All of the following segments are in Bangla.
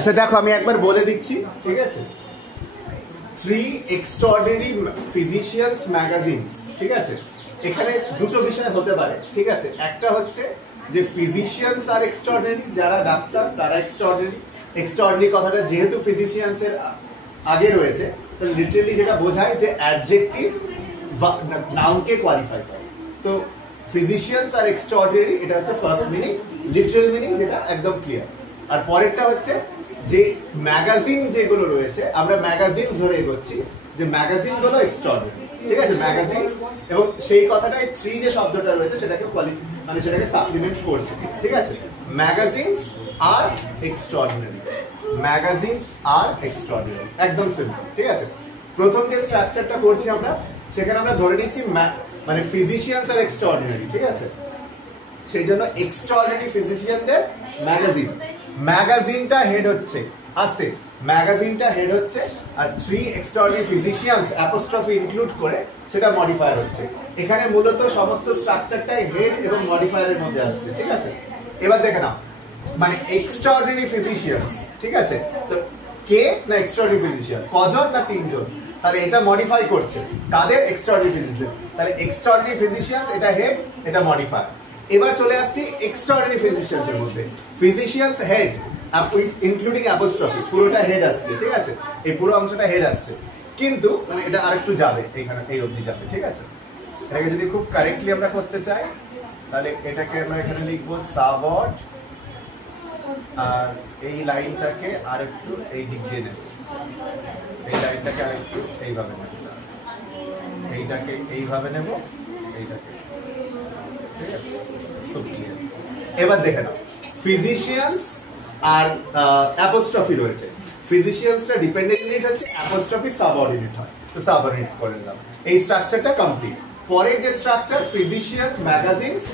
আচ্ছা দেখো আমি একবার বলে দিচ্ছি, ঠিক আছে? 3 এক্সট্রাঅর্ডিনারি ফিজিশিয়ানস ম্যাগাজিনস, ঠিক আছে? এখানে দুটো বিষয় হতে পারে, ঠিক আছে? একটা হচ্ছে যে ফিজিশিয়ানস আর এক্সট্রাঅর্ডিনারি, যারা ডাক্তার তারা এক্সট্রাঅর্ডিনারি। এক্সট্রাঅর্ডিনারি কথাটা যেহেতু ফিজিশিয়ানস এর আগে রয়েছে, তো লিটারালি যেটা বোঝায় যে অ্যাডজেক্টিভ নাউনকে কোয়ালিফাই করে। তো ফিজিশিয়ানস আর এক্সট্রাঅর্ডিনারি, এটা হচ্ছে ফার্স্ট মিনিং, লিটারাল মিনিং যেটা একদম ক্লিয়ার। আর পরেরটা হচ্ছে যে ম্যাগাজিন যেগুলো রয়েছে, আমরা ম্যাগাজিন ধরে এগোচ্ছি, যে ম্যাগাজিন গুলো এক্সট্রাঅর্ডিনারি, ঠিক আছে? ম্যাগাজিনস, এবং সেই কথাটাই 3 যে শব্দটা রয়েছে সেটাকে মানে সেটাকে সাপ্লিমেন্ট করছে, ঠিক আছে? ম্যাগাজিনস আর এক্সট্রাঅর্ডিনারি, ম্যাগাজিনস আর এক্সট্রাঅর্ডিনারি, একদম সিম্পল, ঠিক আছে? প্রথম যে স্ট্রাকচারটা করছি আমরা, সেখানে আমরা ধরে নিচ্ছি মানে ফিজিশিয়ানস আর এক্সট্রাঅর্ডিনারি, ঠিক আছে? সেই জন্য এক্সট্রাঅর্ডিনারি ফিজিশিয়ানদের ম্যাগাজিন, ম্যাগাজিনটা হেড হচ্ছে, আস্তে ম্যাগাজিনটা হেড হচ্ছে, আর 3 এক্সট্রাঅর্ডিনারি ফিজিশিয়ানস অ্যাপোস্ট্রফি ইনক্লুড করে সেটা মডিফায়ার হচ্ছে। এখানে মূলত সমস্ত স্ট্রাকচারটাই হেড এবং মডিফায়ারের মধ্যে আসছে, ঠিক আছে? এবার দেখে নাও, মানে এক্সট্রাঅর্ডিনারি ফিজিশিয়ানস, ঠিক আছে? তো কে না এক্সট্রাঅর্ডিনারি ফিজিশিয়ান, কজন না 3 জন, তাহলে এটা মডিফাই করছে কাদের? Extraordinary physician. তাহলে এক্সট্রাঅর্ডিনারি ফিজিশিয়ানস এটা হেড, এটা মডিফায়ার। এবার চলে আসছি এক্সট্রাঅর্ডিনারি ফিজিশিয়ানস এর মধ্যে। ফিজিশিয়ানস হেড ইনক্লুডিং অ্যাপোস্ট্রফি, পুরোটা হেড আসছে, ঠিক আছে? এই পুরো অংশটা হেড আসছে, কিন্তু মানে এটা আরেকটু যাবে, এইখানে এই অবধি যাবে, ঠিক আছে? এটাকে যদি খুব কারেক্টলি আমরা করতে চাই, তাহলে এটাকে আমরা এখানে লিখবো সাবঅর্ড, আর এই লাইনটাকে আরেকটু এই দিক দিয়ে নেব, এই লাইনটাকে আরেকটু এইভাবে নেব, এইটাকে এইভাবে নেব, এইটাকে, ঠিক আছে? খুব ক্লিয়ার। এবার দেখে নাও, ফিজিশিয়ানস আর অ্যাপোস্ট্রফি রয়েছে। ফিজিশিয়ানসটা ডিপেন্ডেন্ট ইউনিট হচ্ছে, অ্যাপোস্ট্রফি সাবঅর্ডিনেট হয়, তো সাবঅর্ডিনেট করে দিলাম। এই স্ট্রাকচারটা কমপ্লিট। পরের যে স্ট্রাকচার, ফিজিশিয়ানস ম্যাগাজিনস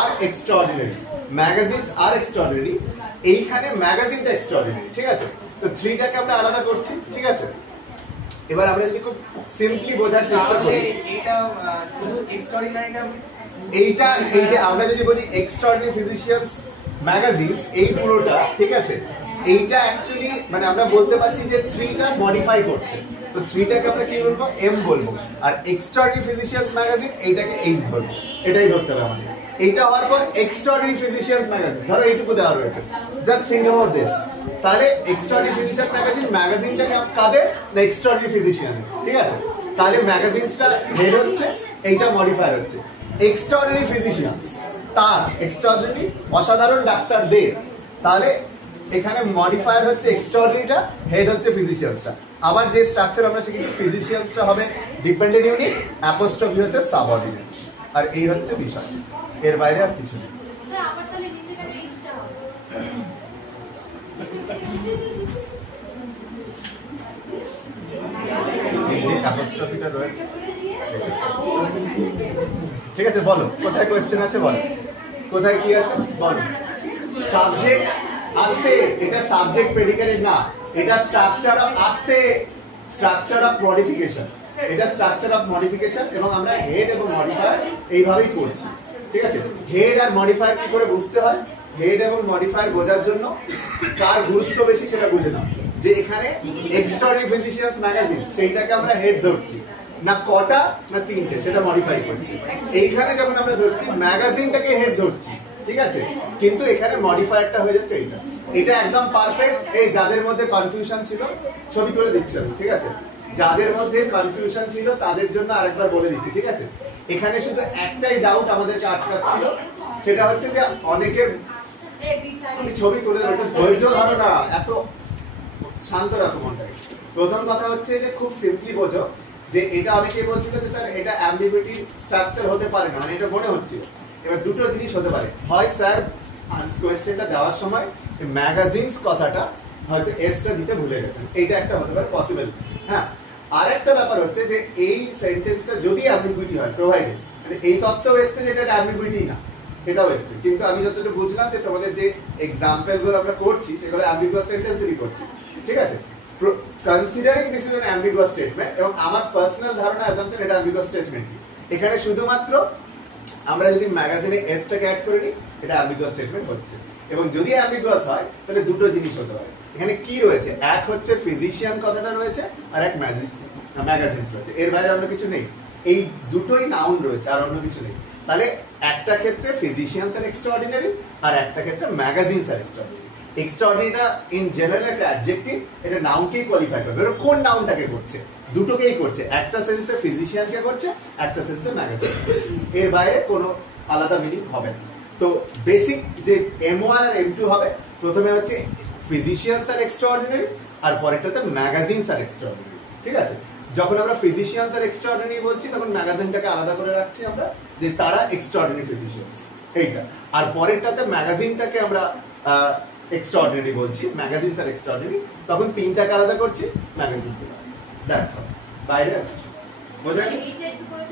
আর এক্সট্রাঅর্ডিনারি, ম্যাগাজিনস আর এক্সট্রাঅর্ডিনারি, এইখানে ম্যাগাজিনটা এক্সট্রাঅর্ডিনারি, ঠিক আছে? তো 3টাকে আমরা আলাদা করছি, ঠিক আছে? এবার আমরা যদি খুব সিম্পলি বোঝার চেষ্টা করি, এটা শুধু এক্সট্রাঅর্ডিনারিটা, এইটা এই যে আমরা যদি বলি এক্সট্রাঅর্ডিনারি ফিজিশিয়ানস ম্যাগাজিনস, এই পুরোটা, ঠিক আছে? এইটা অ্যাকচুয়ালি মানে আমরা বলতে পারছি যে 3টা মডিফাই করছে, তো 3টাকে আমরা কি বলবো? এম বলবো। আর এক্সট্রাঅর্ডিনারি ফিজিশিয়ানস ম্যাগাজিন এইটাকে এইচ ধরবো, এটাই ধরতে হবে আমাদের। এইটা হওয়ার পর এক্সট্রাঅর্ডিনারি ফিজিশিয়ানস ম্যাগাজিন, ধরো এইটুকু দেওয়া রয়েছে, জাস্ট থিঙ্ক অ্যাবাউট দিস। তাহলে এক্সট্রাঅর্ডিনারি ফিজিশিয়ান ম্যাগাজিন, ম্যাগাজিনটা কাদের? না এক্সট্রাঅর্ডিনারি ফিজিশিয়ান, ঠিক আছে? তাহলে ম্যাগাজিনসটা হেড হচ্ছে, এইটা মডিফায়ার হচ্ছে। এক্সট্রাঅর্ডিনারি ফিজিশিয়ানস, তার এক্সট্রাঅর্ডিনারি অসাধারণ ডাক্তারদের, তাহলে এখানে মডিফায়ার হচ্ছে এক্সট্রাঅর্ডিনারিটা, হেড হচ্ছে ফিজিশিয়ানসটা। আবার যে স্ট্রাকচার আমরা শিখেছি, ফিজিশিয়ানসটা হবে ডিপেন্ডেন্ট ইউনিট, অ্যাপোস্ট্রফি হচ্ছে সাবঅর্ডিনেট, আর এই হচ্ছে বিষয়, এর বাইরে আর কিছু নেই। স্যার আবার তাহলে নিচেটা এইচটা হবে, এই যে অ্যাপোস্ট্রফিটা রয়েছে, ঠিক আছে? বলো কোথায় কোশ্চেন আছে, বলো কোথায় কি আছে, বলো। সাবজেক্ট আস্তে, এটা সাবজেক্ট প্রেডিকেটেড না, এটা স্ট্রাকচার অফ আস্তে, স্ট্রাকচার অফ মডিফিকেশন, এটা স্ট্রাকচার অফ মডিফিকেশন, এবং আমরা হেড এবং মডিফায়ার এইভাবেই করছি, ঠিক আছে? হেড আর মডিফায়ার কি করে বুঝতে হয়? হেড এবং মডিফায়ার বোঝার জন্য কার গুরুত্ব বেশি সেটা বুঝে নাও। যে এখানে এক্সট্রাঅর্ডিনারি ফিজিশিয়ানস ম্যাগাজিন, সেইটাকে আমরা হেড ধরছি না, কটা না 3টে, সেটা মডিফাই করছি। এইখানে যখন আমরা ধরছি ম্যাগাজিনটাকে হেড ধরছি, ঠিক আছে? কিন্তু এখানে মডিফায়ারটা হয়ে যাচ্ছে এইটা। এটা একদম পারফেক্ট। এই যাদের মধ্যে কনফিউশন ছিল, ছবি তুলে দিচ্ছি আমি, ঠিক আছে? যাদের মধ্যে কনফিউশন ছিল তাদের জন্য আরেকবার বলে দিচ্ছি, ঠিক আছে? এখানে শুধু একটাই ডাউট আমাদেরকে আটকাচ্ছিল, সেটা হচ্ছে যে অনেকের, আমি ছবি তুলে ধরো, ধৈর্য ধরো না, এত শান্ত রাখো মনটাকে। প্রথম কথা হচ্ছে যে খুব সিম্পলি বোঝো যে এটা অনেকে বলছিল যে স্যার এটা অ্যাম্বিগুইটি স্ট্রাকচার হতে পারে না, মানে এটা মনে হচ্ছিল। এবার দুটো জিনিস হতে পারে, হয় স্যার কোয়েশ্চেনটা দেওয়ার সময় ম্যাগাজিনস কথাটা হয়তো এসটা দিতে ভুলে গেছেন, এইটা একটা হতে পারে, পসিবল। হ্যাঁ, আর একটা ব্যাপার হচ্ছে যে এই সেন্টেন্সটা যদি অ্যাম্বিগুইটি হয়, প্রোভাইডেড মানে এই তথ্য এসছে যে এটা অ্যাম্বিগুইটি না, এটাও এসছে, কিন্তু আমি যতটুকু বুঝলাম যে তোমাদের যে এক্সাম্পল গুলো আমরা করছি সেগুলো অ্যাম্বিগুয়াস সেন্টেন্সেরই করছি, ঠিক আছে? Considering this is an ambiguous statement, এবং আমার পার্সোনাল ধারণা অ্যাজাম্পশন এটা অ্যাম্বিগুয়াস স্টেটমেন্ট। এখানে শুধুমাত্র আমরা যদি ম্যাগাজিনে এসটাকে অ্যাড করে নিই, এটা অ্যাম্বিগুয়াস স্টেটমেন্ট হচ্ছে। এবং যদি অ্যাম্বিগুয়াস হয় তাহলে দুটো জিনিস হতে পারে। এখানে কি রয়েছে, এক হচ্ছে ফিজিশিয়ান কথাটা রয়েছে আর এক ম্যাগাজিনস রয়েছে, এর বাইরে অন্য কিছু নেই। এই দুটোই নাউন রয়েছে আর অন্য কিছু নেই। তাহলে একটা ক্ষেত্রে ফিজিশিয়ানস আর এক্সট্রাঅর্ডিনারি আর একটা ক্ষেত্রে ম্যাগাজিনস আর এক্সট্রাঅর্ডিনারি। এক্সট্রাঅর্ডিনারিটা ইন জেনারেল একটা অ্যাডজেক্টিভ, এটা নাউনকেই কোয়ালিফাই করবে। এবার কোন নাউনটাকে করছে, দুটোকেই করছে, একটা সেন্সে ফিজিশিয়ানকে করছে, একটা সেন্সে ম্যাগাজিন। এর বাইরে কোনো আলাদা মিনিং হবে না। তো বেসিক যে M1 আর M2 হবে, প্রথমে হচ্ছে ফিজিশিয়ানস আর এক্সট্রাঅর্ডিনারি আর পরেরটাতে ম্যাগাজিনস আর এক্সট্রাঅর্ডিনারি। ঠিক আছে, যখন আমরা ফিজিশিয়ানস আর এক্সট্রাঅর্ডিনারি বলছি তখন ম্যাগাজিনটাকে আলাদা করে রাখছি আমরা, যে তারা এক্সট্রাঅর্ডিনারি ফিজিশিয়ানস এইটা, আর পরেরটাতে ম্যাগাজিনটাকে আমরা এক্সট্রাঅর্ডিনারি বলছি, ম্যাগাজিনস আর এক্সট্রাঅর্ডিনারি, তখন তিনটাকে আলাদা করছি, ম্যাগাজিনস। দ্যাটস অল, বাইরে বোঝা গেল? এইটা একটু করে